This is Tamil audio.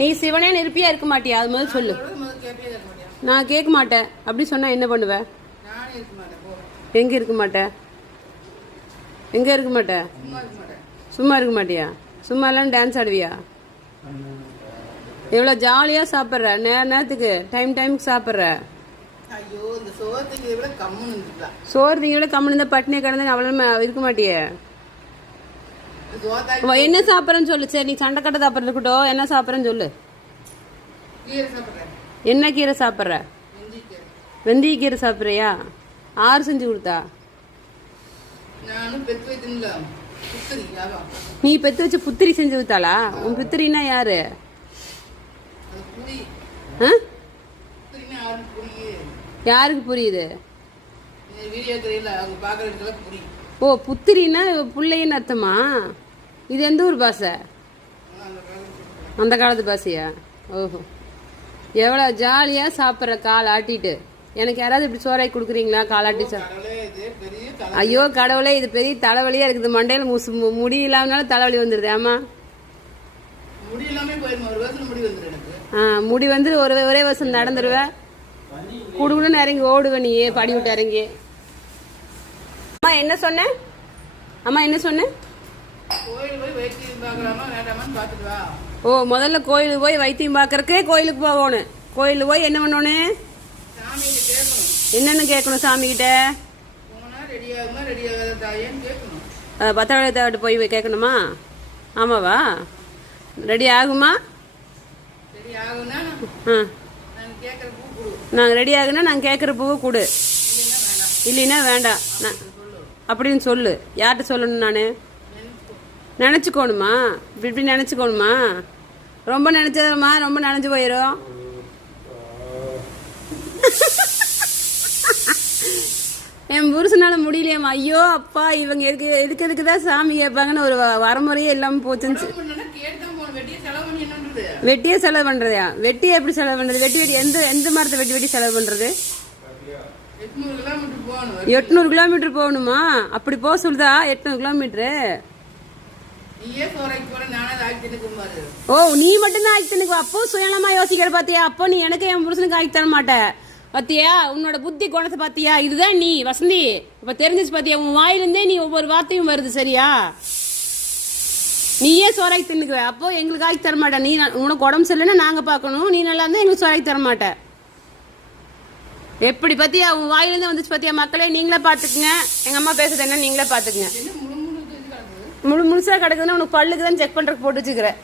நீ சிவனே இருப்பியா இருக்க மாட்டியா? அது முதல்ல சொல்லு. நான் கேட்க மாட்டேன். அப்படி சொன்னா என்ன பண்ணுவ? எங்க இருக்க மாட்டேன்? எங்க இருக்க மாட்டேன்? சும்மா இருக்க மாட்டியா? சும்மா எல்லாம் டான்ஸ் ஆடுவியா? எவ்வளோ ஜாலியா சாப்பிட்ற, நேரத்துக்கு டைமுக்கு சாப்பிட்ற. சோறு திங்க விட கம்முன்னு இருந்தா பட்டினியை கிடந்து அவ்வளோ இருக்க மாட்டியே. என்ன சாப்பிட்றேன்னு சொல்லு. சரி, நீ சண்டை கட்ட சாப்பிட்றது இருக்கட்டும். என்ன சாப்பிட்றேன்னு சொல்லு. என்ன கீரை சாப்பிட்ற? வெந்தய கீரை சாப்பிட்றியா? ஆறு செஞ்சு கொடுத்தா? நீ பெத்து வச்ச புத்திரி செஞ்சு கொடுத்தாளா? உன் புத்திரின்னா யாரு? யாருக்கு புரியுது? ஓ, புத்திரின்னா புள்ளைன்னு அர்த்தமா? இது எந்த ஊர் பாஷை? அந்த காலத்து பாஷையா? ஓஹோ, எவ்வளோ ஜாலியாக சாப்பிட்ற கால் ஆட்டிட்டு. எனக்கு யாராவது இப்படி சோறாக்கி கொடுக்குறீங்களா? காலாட்டி ஐயோ கடவுளே, இது பெரிய தலைவலியாக இருக்குது. மண்டையில் முடி இல்லாமனாலும் தலைவலி வந்துடுது. ஆமாம், முடி வந்து ஒரே வருஷம் நடந்துடுவேன். குடுகுடுன்னு இறங்கி ஓடுவேன். நீ படி விட்டு இறங்கி. அம்மா என்ன சொன்ன? அம்மா என்ன சொன்ன? ஓ, முதல்ல கோயிலுக்கு போய் வைத்தியம் பார்க்கறக்கே கோயிலுக்கு போகணும். கோயிலுக்கு போய் என்ன பண்ணணும்? என்னன்னு கேட்கணும் சாமி கிட்ட. பத்திரகாளி தேவட்ட போய் கேட்கணுமா? ஆமாவா? ரெடி ஆகுமா? நாங்கள் ரெடி ஆகுனா நாங்கள் கேட்குற பூவை கொடு, இல்லைன்னா வேண்டாம் அப்படின்னு சொல்லு. யார்கிட்ட சொல்லணும்? நான் நினச்சிக்கோணுமா? இப்படி நினச்சிக்கோணுமா? ரொம்ப நினச்சதுமா ரொம்ப நனைஞ்சு போயிடும். என் புருஷனால முடியலையாம்மா. ஐயோ அப்பா, இவங்க எதுக்கு தான் சாமி கேட்பாங்கன்னு ஒரு வரமுறையே இல்லாமல் போச்சுன்னு. வெட்டியே செலவு பண்றதா? வெட்டியை எப்படி செலவு பண்றது? வெட்டி எந்த மரத்தை வெட்டி செலவு பண்றது? 800 கிலோமீட்டர் போகணுமா? அப்படி போக சொல்லுதா? 800 கிலோமீட்டரு? ஓ, நீ மட்டும்தான் ஆக்கி தனுக்கு. அப்போ சுயநலமா யோசிக்கிற பாத்தியா? அப்போ நீ எனக்கு என் புருஷனுக்கு ஆக்கி தர மாட்ட பாத்தியா? உன்னோட புத்தி குணத்தை பாத்தியா? இதுதான் நீ வசந்தி. இப்ப தெரிஞ்சிச்சு பாத்தியா? உன் வாயிலிருந்தே நீ ஒவ்வொரு வார்த்தையும் வருது. சரியா? நீயே சோறாக்கி தின்னுக்குவ. அப்போ எங்களுக்கு ஆக்கி தர மாட்டேன். நீ உனக்கு உடம்பு சரியில்லைன்னா நாங்க பாக்கணும். நீ நல்லா இருந்தா எங்களுக்கு சோறாக்கி தர மாட்டேன். எப்படி பத்தியா? உன் வாயிலிருந்து வந்துச்சு பாத்தியா? மக்களே நீங்களே பாத்துக்குங்க. எங்க அம்மா பேசுறது என்ன நீங்களே பாத்துக்குங்க. முழுசா கிடக்குதுன்னா உனக்கு பல்லுக்கு தான் செக் பண்றதுக்கு போட்டு வச்சுக்கிறேன்.